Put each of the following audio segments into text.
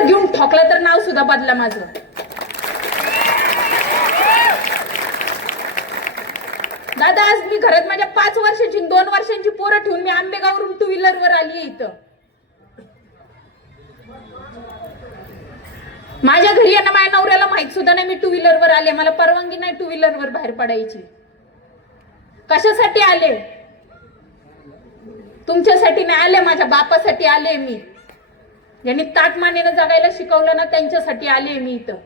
परत घेऊन ठोकलं तर नाव सुद्धा बदला माझं. दादा आज मी घरात माझ्या पाच वर्षाची दोन वर्षांची पोरं ठेवून मी आंबेगावरून टू व्हीलर वर आली इथं. माझ्या घरी यांना माझ्या नवऱ्याला माहीत सुद्धा नाही मी टू व्हीलर वर आले मला परवानगी नाही टू व्हीलर वर बाहेर पडायची. कशासाठी आले? तुमच्यासाठी नाही आले माझ्या बापासाठी आले मी. ज्यांनी ताटमानेनं जगायला शिकवलं ना त्यांच्यासाठी आले मी इथं.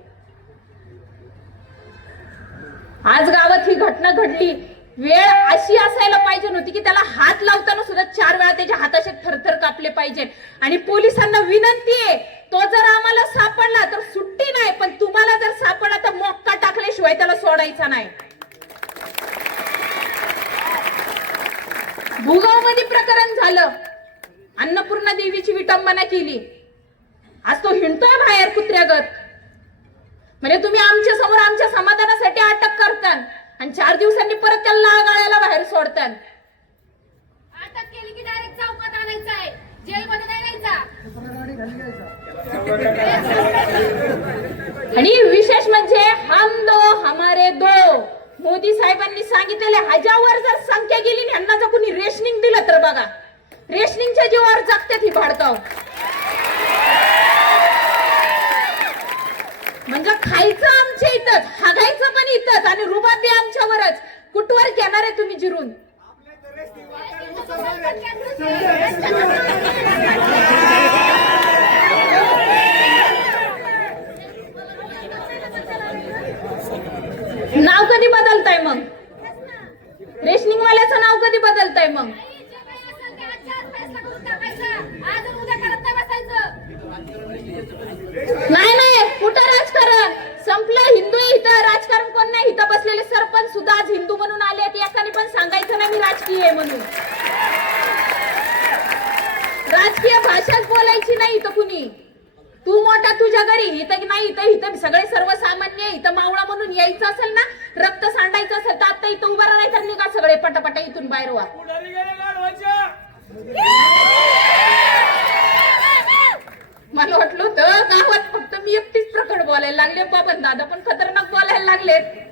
आज गावात ही घटना घडली. वेळ अशी असायला पाहिजे नव्हती की त्याला हात लावताना सुद्धा चार वेळा त्याच्या हाताचे थरथर कापले पाहिजे. आणि पोलिसांना विनंती आहे तो जर आम्हाला सापडला तर सुट्टी नाही पण तुम्हाला जर सापडला तर मोक्का टाकल्याशिवाय त्याला सोडायचा नाही. भूगावमध्ये प्रकरण झालं. अन्नपूर्णा देवीची विटंबना केली. आज तो हिंडतोय बाहेर कुत्र्यागत. म्हणजे तुम्ही आमच्यासमोर आमच्या समाधानासाठी अटक करता आणि चार दिवसांनी परत त्याला गाळ्याला बाहेर सोडतात अटक केली की डायरेक्ट चौकात आणायचं आहे. जेलमध्ये नाही आणि विशेष म्हणजे हम दो हमारे दो. मोदी साहेबांनी सांगितलेले ह्याच्यावर जर संख्या गेली ह्यांना जर कुणी रेशनिंग दिलं तर बघा. रेशनिंगच्या जीवावर जगतात ही भाडकाव म्हणजे खायचं आमच्या इथंच हागायचं पण इथंच आणि रुबाब बी आमच्यावरच. कुठवर घेणार आहे तुम्ही जिरून? नाव कधी बदलताय मग? रेशनिंग वाल्याचं नाव कधी बदलताय मग? नाही काही असेल ते आजच्या आज फैसला करून टाकायचा आज आणि उद्या करत नाही बसायचं नाही नाही कुठं राजकारण संपलं हिंदू आहे इथं राजकारण कोण नाही इथं बसलेले सरपंच सुद्धा आज हिंदू म्हणून आले आहेत एकाने पण सांगायचं नाही मी राजकीय आहे म्हणून. राजकीय भाषाच बोलायची नाही इथं कुणी. तू मोठा तुझ्या घरी इथं की नाही इथं इथं सगळे सर्वसामान्य आहे. इथं मावळा म्हणून यायचं असेल ना रक्त सांडायचं असेल तर आता इथं उभा नाही तर निघा सगळे पटापटा इथून बाहेर वा. मला वाटलं होतं गावात फक्त मी एकटीच प्रकट बोलायला लागले बाबा दादा पण खतरनाक बोलायला लागलेत.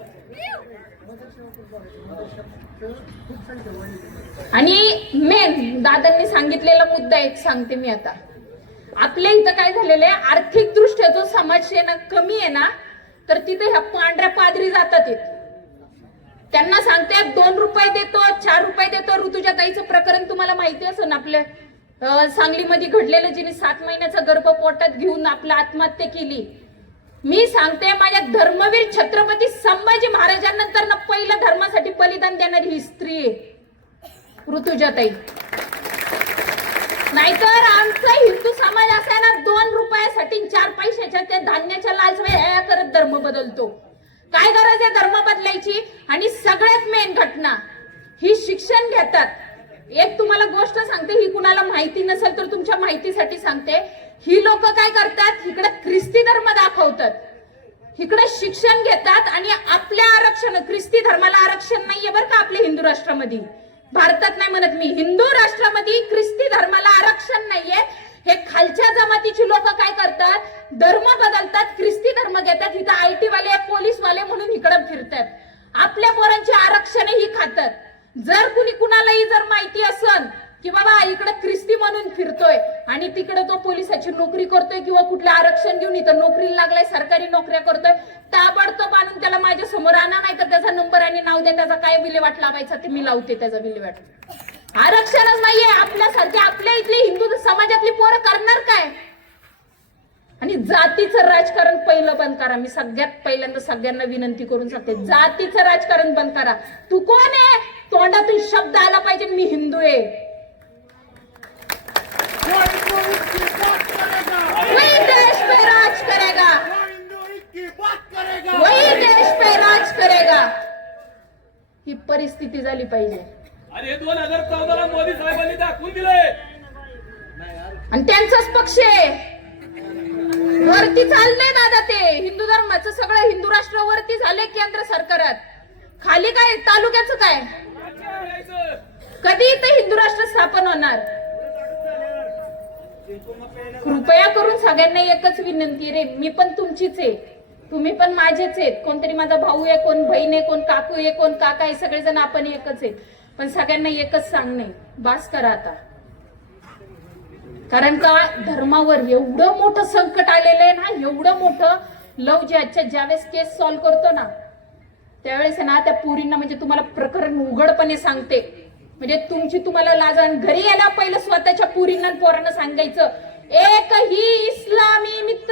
आणि मेन दादांनी सांगितलेला मुद्दा एक सांगते मी आता. आपल्या इथं काय झालेलं आहे? आर्थिक दृष्ट्या जो समाजसेना कमी आहे ना तर तिथे ह्या पांढऱ्या पादरी जातात इथं. त्यांना सांगते दोन रुपये देतो चार रुपये देतो ऋतुजा ताईचं प्रकरण तुम्हाला माहिती असेल ना आपल्या सांगलीमध्ये घडलेलं जिने सात महिन्याचा गर्भ पोटात घेऊन आपला आत्महत्या केली. मी सांगते माझ्या धर्मवीर छत्रपती संभाजी महाराजांनंतर ना पहिलं धर्मासाठी बलिदान देणारी ही स्त्री आहे ऋतुजाताई. नाहीतर आमचा हिंदू समाज असा ना दोन रुपयासाठी चार पैशाच्या त्या धान्याच्या लालसा करत धर्म बदलतो. काय गरज आहे धर्म बदलायची? आणि सगळ्यात मेन घटना ही शिक्षण घेतात. एक तुम्हाला गोष्ट सांगते ही कुणाला माहिती नसेल तर तुमच्या माहितीसाठी सांगते. ही लोक काय करतात? इकडे ख्रिस्ती धर्म दाखवतात. इकडे शिक्षण घेतात आणि आपल्या आरक्षण ख्रिस्ती धर्माला आरक्षण नाहीये बरं का आपल्या हिंदू राष्ट्रामध्ये. भारतात नाही म्हणत मी. हिंदू राष्ट्रामध्ये ख्रिस्ती धर्माला आरक्षण नाहीये. हे खालच्या जमातीची लोक काय करतात? धर्म बदलतात ख्रिस्ती धर्म घेतात. इथं आय टी वाले पोलीस वाले म्हणून इकडं फिरतात. आपल्या पोरांची आरक्षण ही खातात. जर कुणी कुणालाही जर माहिती असन की बाबा इकडे ख्रिस्ती म्हणून फिरतोय आणि तिकडे तो पोलिसाची नोकरी करतोय किंवा कुठलं आरक्षण घेऊन इथं नोकरीला लागलाय सरकारी नोकऱ्या करतोय ताबडतोब आणून त्याला माझ्यासमोर आणा नाही तर त्याचा नंबर आणि नाव द्या त्याचा काय विल्हेवाट लावायचा ते मी लावते त्याचा विल्हेवाट. आरक्षणच नाहीये आपल्यासारखे आपल्या इथली हिंदू समाजातली पोरं करणार काय? आणि जातीचं राजकारण पहिलं बंद करा. मी सगळ्यात पहिल्यांदा सगळ्यांना विनंती करून सांगते जातीचं राजकारण बंद करा. तू कोण आहे? तोंडातून शब्द आला पाहिजे मी हिंदू आहे. परिस्थिती झाली पाहिजे. आणि हे दोन हजार चौदाला मोदी साहेबांनी दाखवून दिलंय. आणि त्यांचाच पक्ष आहे. वरती चाललंय दादा ते. हिंदू धर्माचं सगळं हिंदू राष्ट्र वरती झाले केंद्र सरकारात. खाली काय तालुक्याचं काय. कधी इथं हिंदू राष्ट्र स्थापन होणार? कृपया करून सगळ्यांना एकच विनंती रे मी पण तुमचीच आहे. तुम्ही पण माझेच आहेत. कोणतरी माझा भाऊ आहे कोण बहीण आहे कोण काकू आहे कोण काका आहे सगळेजण आपण एकच आहेत. पण सगळ्यांना एकच सांगणे बास करा आता. कारण का धर्मावर एवढं मोठं संकट आलेलं आहे ना एवढं मोठं लव ज्याच्या ज्यावेळेस केस सॉल्व करतो ना त्यावेळेस ना त्या पुरींना म्हणजे तुम्हाला प्रकरण उघडपणे सांगते. म्हणजे तुमची तुम्हाला लाज आणि घरी यायला पहिलं स्वतःच्या पुरींना पोरांना सांगायचं एकही इस्लामी मित्र